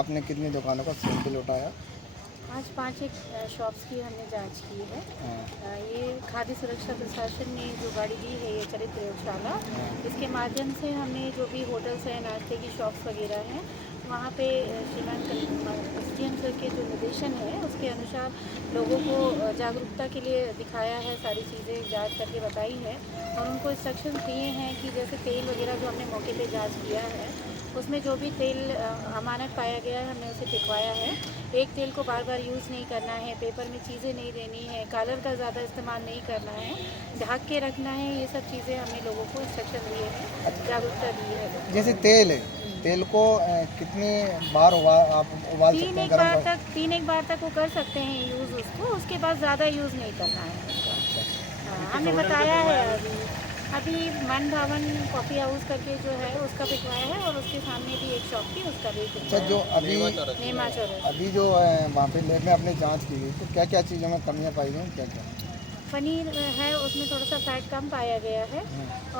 आपने कितनी दुकानों का सैंपल उठाया? आज 5 शॉप्स की हमने जांच की है। ये खाद्य सुरक्षा प्रशासन ने जो गाड़ी दी है, ये चरित प्रयोगशाला, इसके माध्यम से हमने जो भी होटल्स हैं, नाश्ते की शॉप्स वगैरह हैं, वहाँ पे श्रीमान एसडीएम सर के जो निर्देशन है उसके अनुसार लोगों को जागरूकता के लिए दिखाया है, सारी चीज़ें जांच करके बताई है और उनको इंस्ट्रक्शन दिए हैं कि जैसे तेल वगैरह जो हमने मौके पे जांच किया है उसमें जो भी तेल अमानक पाया गया है हमने उसे पिकवाया है। एक तेल को बार बार यूज़ नहीं करना है, पेपर में चीज़ें नहीं देनी है, कलर का ज़्यादा इस्तेमाल नहीं करना है, ढक के रखना है, ये सब चीज़ें हमने लोगों को इंस्ट्रक्शन दिए हैं, जागरूकता दी है। जैसे तेल है, तेल को कितनी बार आप उबाल सकते हैं? तीन एक बार तक वो कर सकते हैं यूज़ उसको, उसके बाद ज़्यादा यूज़ नहीं करना है उसका। हाँ, हमने बताया है अभी मन भवन कॉफ़ी हाउस करके जो है उसका पिकवाया है और उसके सामने भी एक शॉप थी उसका भी अच्छा, पिकवाया जो है। अभी जो वहाँ पे लैब में आपने जांच की गई तो क्या क्या चीज़ों में कमियाँ पाई गई, क्या क्या? पनीर है उसमें थोड़ा सा फैट कम पाया गया है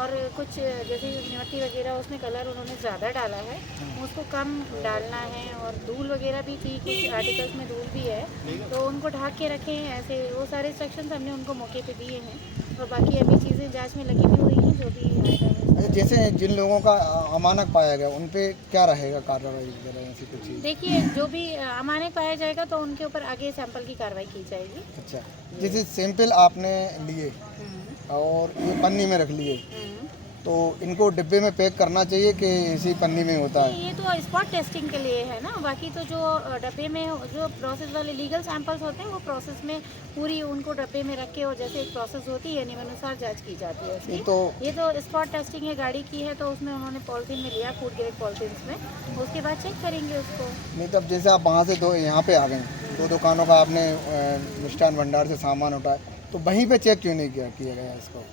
और कुछ जैसे न्योटी वगैरह उसमें कलर उन्होंने ज़्यादा डाला है, उसको कम डालना है और धूल वगैरह भी थी, कुछ आर्टिकल्स में धूल भी है तो उनको ढक के रखें, ऐसे वो सारे इंस्ट्रक्शंस हमने उनको मौके पे दिए हैं और बाकी अभी चीज़ें जांच में लगी भी हुई हैं जो भी अच्छा, जैसे जिन लोगों का अमानक पाया गया उन पे क्या रहेगा कार्रवाई वगैरह ऐसी कुछ चीज़? देखिए जो भी अमानक पाया जाएगा तो उनके ऊपर आगे सैंपल की कार्रवाई की जाएगी। अच्छा, जैसे सैंपल आपने लिए और ये पन्नी में रख लिए तो इनको डिब्बे में पैक करना चाहिए कि इसी पन्नी में होता है? ये तो स्पॉट टेस्टिंग के लिए है ना, बाकी तो जो डब्बे में जो प्रोसेस वाले लीगल सैंपल्स होते हैं वो प्रोसेस में पूरी उनको डब्बे में रख के और जैसे एक प्रोसेस होती है नियमानुसार जांच की जाती है उसकी। ये तो स्पॉट टेस्टिंग है, गाड़ी की है तो उसमें उन्होंने पॉलिथीन में लिया, फूड ग्रेड पॉलिथीन में, उसके बाद चेक करेंगे उसको। नहीं तब जैसे आप वहाँ से यहाँ पे आ गए, दो दुकानों का आपने मिष्ठान भंडार से सामान उठाया तो वहीं पे चेक क्यों नहीं किया गया इसको?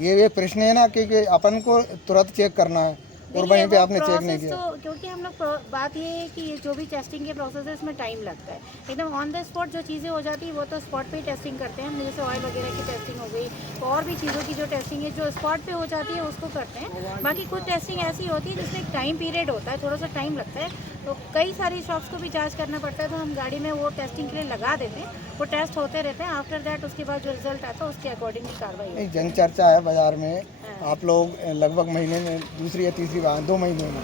ये प्रश्न है ना कि अपन को तुरंत चेक करना है और वहीं पे आपने चेक नहीं किया। तो क्योंकि हम लोग बात ये है कि जो भी टेस्टिंग के प्रोसेस है इसमें टाइम लगता है, एकदम ऑन द स्पॉट जो चीज़ें हो जाती है वो तो स्पॉट पे ही टेस्टिंग करते हैं हम, जैसे ऑयल वगैरह की टेस्टिंग हो गई और भी चीज़ों की जो टेस्टिंग है जो स्पॉट पे हो जाती है उसको करते हैं। बाकी कुछ टेस्टिंग ऐसी होती है जिसमें एक टाइम पीरियड होता है, थोड़ा सा टाइम लगता है तो कई सारी शॉप्स को भी जाँच करना पड़ता है तो हम गाड़ी में वो टेस्टिंग के लिए लगा देते हैं, वो टेस्ट होते रहते हैं, आफ्टर दैट उसके बाद जो रिजल्ट आता है उसके अकॉर्डिंग कार्रवाई। जन चर्चा है बाजार में, आप लोग लगभग महीने में दूसरी या तीसरी बार 2 महीने में,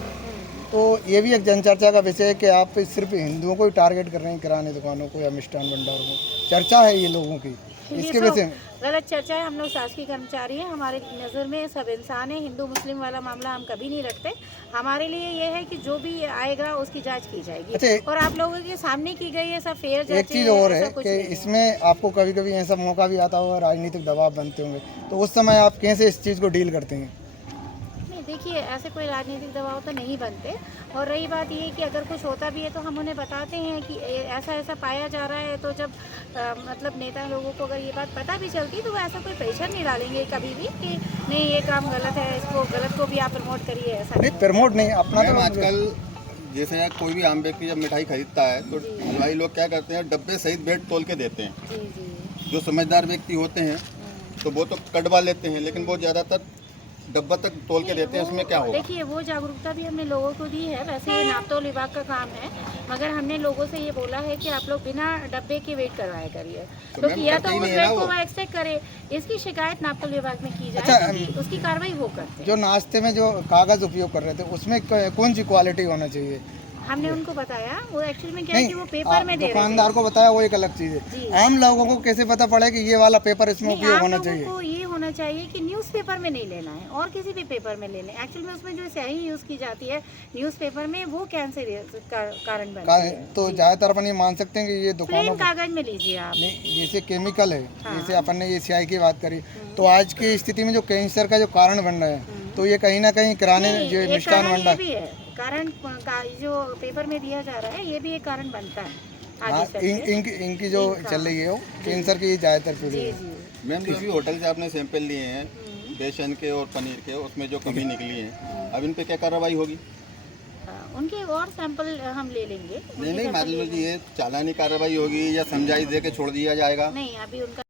तो ये भी एक जनचर्चा का विषय है कि आप सिर्फ हिंदुओं को ही टारगेट कर रहे हैं, किराने दुकानों को या मिष्ठान भंडारों को। चर्चा है ये लोगों की, इसके विषय में गलत चर्चा है। हम लोग शासकीय कर्मचारी हैं, हमारे नज़र में सब इंसान है, हिंदू मुस्लिम वाला मामला हम कभी नहीं रखते। हमारे लिए ये है कि जो भी आएगा उसकी जांच की जाएगी। अच्छा, और आप लोगों के सामने की गई है सब फेयर। एक चीज़ और है कि इसमें आपको कभी कभी ऐसा मौका भी आता होगा, राजनीतिक दबाव बनते होंगे, तो उस समय आप कैसे इस चीज़ को डील करते हैं? देखिए ऐसे कोई राजनीतिक दबाव तो नहीं बनते और रही बात ये कि अगर कुछ होता भी है तो हम उन्हें बताते हैं कि ऐसा ऐसा पाया जा रहा है, तो जब मतलब नेता लोगों को अगर ये बात पता भी चलती तो वो ऐसा कोई प्रेशर नहीं डालेंगे कभी भी कि नहीं ये काम गलत है, इसको गलत को भी आप प्रमोट करिए, ऐसा नहीं प्रमोट नहीं अपना। तो आजकल जैसे कोई भी आम व्यक्ति जब मिठाई खरीदता है तो हलवाई लोग क्या करते हैं, डब्बे सहित वेट तोल के देते हैं। जी जी। जो समझदार व्यक्ति होते हैं तो वो तो कटवा लेते हैं, लेकिन वो ज़्यादातर डब्बा तक तोल के देते हैं, उसमें क्या होगा? देखिए वो जागरूकता भी हमने लोगों को दी है, वैसे ये नापतोल विभाग का काम है, मगर हमने लोगों से ये बोला है कि आप लोग बिना डब्बे के वेट करवाया करिए, तो किया तो उस वेट को वो एक्सेप्ट करे, इसकी शिकायत नापतोल विभाग में की जाए। अच्छा, उसकी कार्रवाई वो करते हैं। जो नाश्ते में जो कागज़ उपयोग कर रहे थे उसमें कौन सी क्वालिटी होना चाहिए? हमने उनको बताया, वो एक्चुअली में क्या है कि वो पेपर में दे रहे थे। दुकानदार को बताया वो एक अलग चीज़ है, आम लोगों को कैसे पता पड़े कि ये वाला पेपर इसमें उपयोग होना चाहिए? को ये होना चाहिए कि न्यूज़पेपर में नहीं लेना है और किसी भी पेपर में ले लें। एक्चुअली में उसमें जो स्याही यूज़ की जाती है न्यूज़पेपर में वो कैंसर का कारण बनता है। तो ज़्यादातर अपन ये मान सकते हैं कि ये दुकानों कागज में लीजिए आप। नहीं, जैसे केमिकल है, जैसे अपन ने ये स्याही की बात करी, तो आज की स्थिति में जो कैंसर का जो कारण बन रहा है, तो ये कहीं ना कहीं किराने जो मिष्ठान भंडार कारण जो पेपर में दिया जा रहा है ये भी एक कारण बनता है। हाँ, इनकी जो चल रही है वो कैंसर की ज़्यादातर पीढ़ी है। मैम किसी होटल से आपने सैंपल लिए हैं बेसन के और पनीर के, उसमें जो कमी निकली है, अब इन पे क्या कार्रवाई होगी? उनके और सैंपल हम ले लेंगे। नहीं मान लीजिए ये चालानी कार्रवाई होगी या समझाइश दे के छोड़ दिया जाएगा? नहीं, अभी उनका